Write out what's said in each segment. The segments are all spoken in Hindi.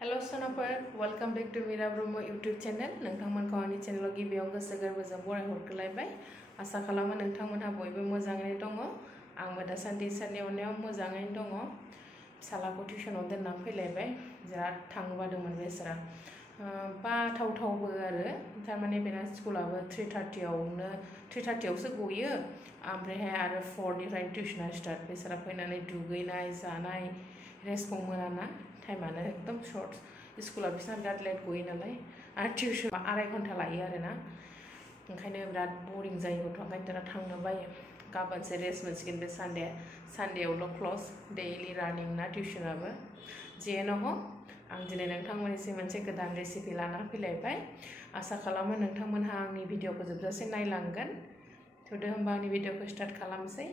हेलो सोनाफोर welcome back to Meera Brahma YouTube channel नोंथांमोनखौ आंनि चैनेलाव गिबियाव गोसो गोरबोजों बराय हरग्रोलायबाय आसा खालामो नोंथांमोनहा बयबो मोजाङैनो दङ आंबो दासान्दि इसोरनि अननायाव मोजाङैनो दङ फिसालाखौ टिउसनाव दोनना फैलायबाय बिराद थांनो बादोंमोन बेसोरा बाथावथावबो आरो थारमाने बेना स्कुलाबो 3:30आवसो गयो ओमफ्रायहाय आरो 4निफ्राय टिउसना स्टार्ट बेसोरा फैनानै दुगैनाय जानाय रेस्टखौ मोनाना टाइमानो एकदम शर्ट स्कुला बिसोरना बिराद लेट गयो नालाय आरो टिउसन 2.5 घन्टा लायो आरोना ओंखायनो बिराद बरिं जायो गथ'आ ओंखायनो दाना थांनो बायो गाबोनसो रेस्ट मोनसिगोन बे सानडेआवल' क्ल'ज डेइलि रानिं ना टिउसनाबो जियानो हक आं दिनै नोंथांमोननिसिम मोनसे गोदान रेसिपि लाना फैलायबाय आसा खालामो नोंथांमोनहा आंनि भिडिअखौ जोबजासे नायलांगोन थुदो होमबा आंनि भिडिअखौ स्टार्ट खालामसै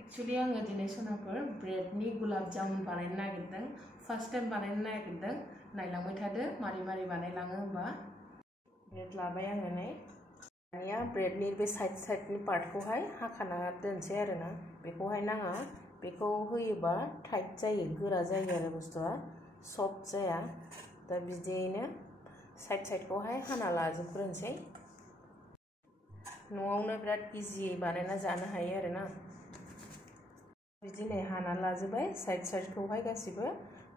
एक्चुअली आङो दिनै सोनाफोर ब्रेडनि गुलाब जामुन बानायनो नागिरदों फर्स्ट टाइम बानायनो नागिरदों नायलांबाय थादो मारै मारै बानायलाङो होमबा ब्रेड लाबाय आङो नै दानिया ब्रेडनि बे साइडनि पार्टखौहाय हाखाना दोनसै आरोना बेखौहाय नाङा बेखौ होयोबा टाइट जायो गोरा जायो आरो बुस्थुआ सफ्ट जाया दा बिदियैनो साइडखौहाय हाना लाजोबग्रोनोसै न'आवनो बिराद इजियै बानायना जानो हायो आरोना बिदिनो हाना लाजोबबाय साइडखौहाय गासिबो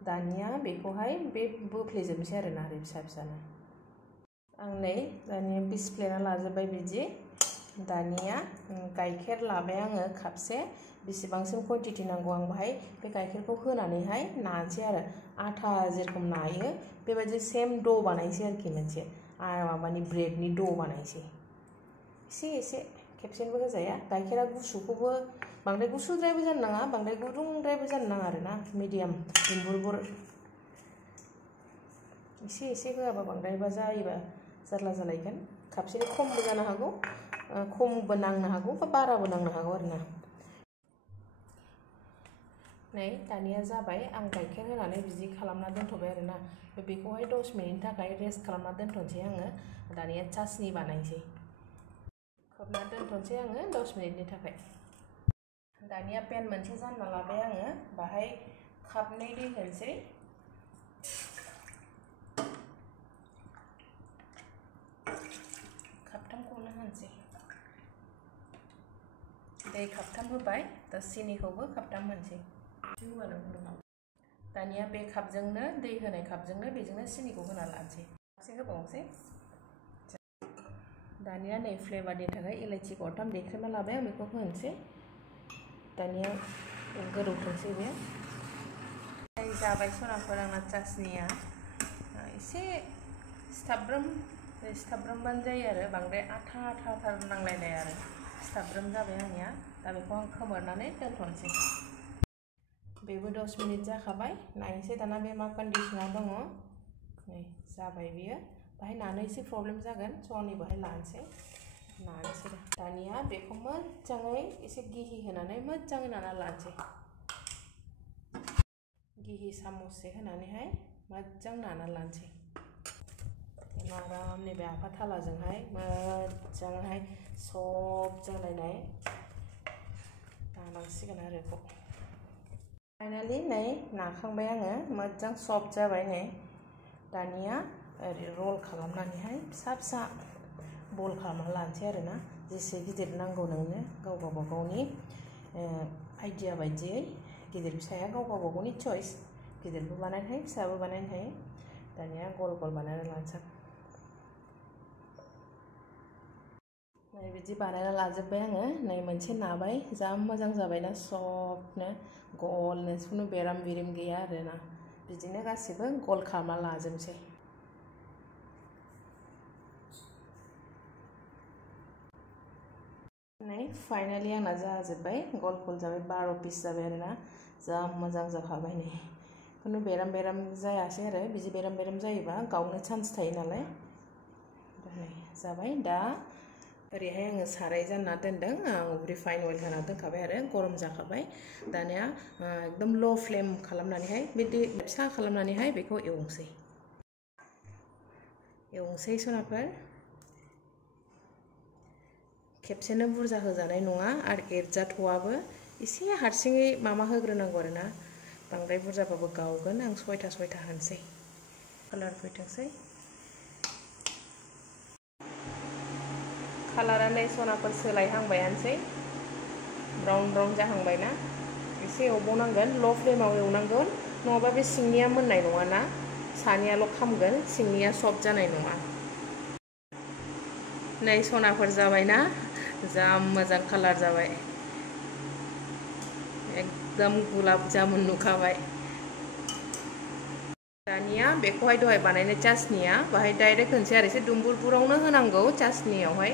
दानिया बेखौहाय बे बोफ्लेजोबनोसै आरोना ओरै फिसा फिसानो आं नै दानिया बिसफ्लेना लाजोबबाय बिदि दानिया गाइखेर लाबाय आङो कापसे बेसेबांसिम क्वान्टिटि नांगौ आं बाहाय बे गाइखेरखौ होनानैहाय नानोसै आरो आटा जेरखम नायो बेबायदि सेम ड' बानायनोसै आरोखि मोनसे माबानि ब्रेडनि ड' बानायनोसै एसे खेबसेनोबो होजाया गाइखेरा गुसुखौबो बांद्राय गुसुद्रायबो जानो नाङा बांद्राय गुदुंद्रायबो जानो नाङा आरोना मिडियाम दुंबुर एसे होआबा बांद्रायबा जायोबा जारला जालायगोन कापसेनि खमबो जानो हागौ खमबो नांनो हागौ बा बाराबो नांनो हागौ आरोना नै दानिया जाबाय आं गाइखेर होनानै बिदि खालामना दोनथ'बाय आरोना बेखौहाय 10 मिनिटनि थाखाय रेस्ट खालामना दोनथ'नोसै आङो दानिया चासनि बानायनोसै खोबना दोनथ'नोसै आङो 10 मिनिटनि थाखाय दानिया पेन मोनसे जानना लाबाय आङो बाहाय कापनै दै होनोसै कापथामखौनो होनोसै दै कापथाम होबाय दा सिनिखौबो कापथाम होनोसै दानिया बे कापजोंनो दै होनाय कापजोंनो बेजोंनो सिनिखौ होना लानोसै एसे होबावनोसै दानिया नै फ्लेभारनि थाखाय इलाइचि गरथाम देख्रेमना लाबाय आं बेखौ होनोसै दानिया गोदौथोंसै बे जाबाय सनाफोर आंना चासनिया एसे सिथाब्रोमबानो जायो आरो बांद्राय आथा नांलायनाय आरो सिथाब्रोम जाबाय आंनिया दा बेखौ आं खोमोरनानै दोनथ'नोसै बेबो 10 मिनिट जाखाबाय नायनोसै दाना बे मा कन्डिशनाव दङ नै जाबाय बियो बाहाय नानो एसे प्रब्लेम जागोन स' आं बाहाय लानोसै दानिया बेखौ मोजाङै एसे गिहि होनानै मोजाङै नाना लानोसै गिहि सामससे होनानैहाय मोजां नाना लानोसै आराम नैबे आफा थालाजोंहाय मोजाङैहाय सफ्ट जालायनाय नानांसिगोन आरो बेखौ फाइनालि नै नाखांबाय आङो मोजां सफ्ट जाबाय नै दानिया ओरै रल खालामनानैहाय फिसा बल खालामना लानोसै आरोना जेसे गिदिर नांगौ नोंनो गावबा गावनि आइडिया बायदियै गिदिर फिसाया गावबा गावनि चइस गिदिरबो बानायनो हायो फिसाबो बानायनो हायो दानिया गल बानायना लानोसै नै बिदि बानायना लाजोब्बाय आङो नै मोनसे नाबाय जा मोजां जाबायना सफ्टनो गलनो जिखुनु बेराम बिरिम गैया आरोना बिदिनो गासिबो गल खालामना लाजोबसै नै फाइनालि आंना जाजोब्बाय गल जाबाय 12 पिस जाबाय आरोना जा मोजां जाखाबाय नै खुनु बेराम जायासै आरो बिदि बेराम जायोबा गावनो चान्स थायो नालाय नै जाबाय दा ओरैहाय आङो साराय जानना दोनदों आं रिफाइन अइल होना दोनखाबाय आरो गरम जाखाबाय दानिया एकदम ल' फ्लेम खालामनानैहाय बे फिसा खालामनानैहाय बेखौ एवनोसै सनाफोर खेबसेनो बुरजा होजानाय नङा आरो एरजाथ'आबो एसे हारसिङै मामा होग्रोनांगौ आरोना बांद्राय बुरजाबाबो गावगोन आं 6टा होनोसै कालार फैथोंसै कालारा नै सनाफोर सोलायहांबायानोसै ब्राउन ब्राउन जाहांबायना एसे एवबावनांगोन ल' फ्लेमाव एवनांगोन नङाबा बे सिंनिया मोननाय नङाना सानियाल' खामगोन सिंनिया सफ्ट जानाय नङा नै सनाफोर जाबायना जा मोजां कालार जाबाय एकदम गुलाब जामुन नुखाबाय दानिया बेखौहाय दहाय बानायनाय चासनिया बाहाय डाइरेक्ट होनसै आरो एसे दुंबुरबुरावनो होनांगौ चासनियावहाय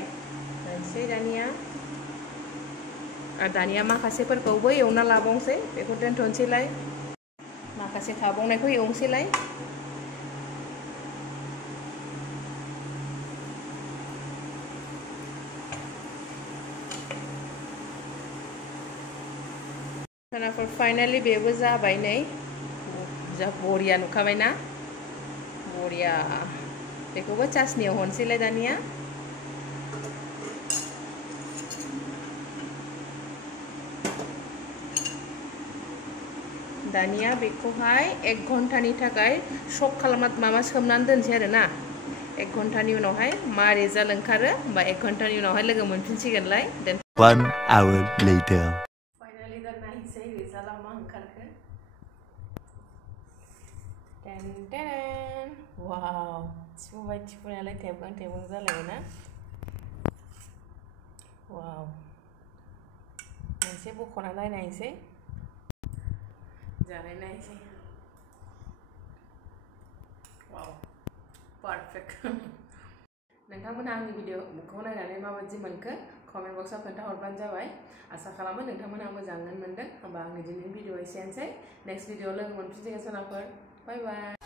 होनसै दानिया माखासेफोरखौबो एवना लाबावनोसै बेखौ दोनथ'नोसैलाय माखासे थाबावनायखौ एवनोसैलाय सनाफोर फाइनाली बेबो जाबाय नै जा बरिया नुखाबायना बरिया बेखौबो चासनियाव होनसैलाय दानिया दानिया बेखौहाय 1 घन्टानि थाखाय सक खालामना माबा सोमनानै दोनसै आरो ना 1 घन्टानि उनावहाय मा रिजाल्ट ओंखारो होमबा 1 घन्टानि उनावहाय लोगो मोनफिनसिगोनलाय 1 hour later फाइनाली दा नायसै रिजाल्टआ मा ओंखारखो टेन टेन वाव थिफुबाय थिफुनायालाय थेबगां थेबगां जालायबायना वाव मोनसे बख'ना नायनायसै जानाय नायसै वाव पारफेक्ट नोंथांमोना आंनि भिडिअखौ नायनानै माबायदि मोनखो कमेन्ट बक्सआव खोन्थाहरबानो जाबाय आसा खालामो नोंथांमोना मोजाङैनो मोनदों होमबा आंनि दिनैनि भिडिअ एसेयानोसै नेक्स्ट भिडिअ लोगो मोनफिनसिगोन सनाफोर बाय बाय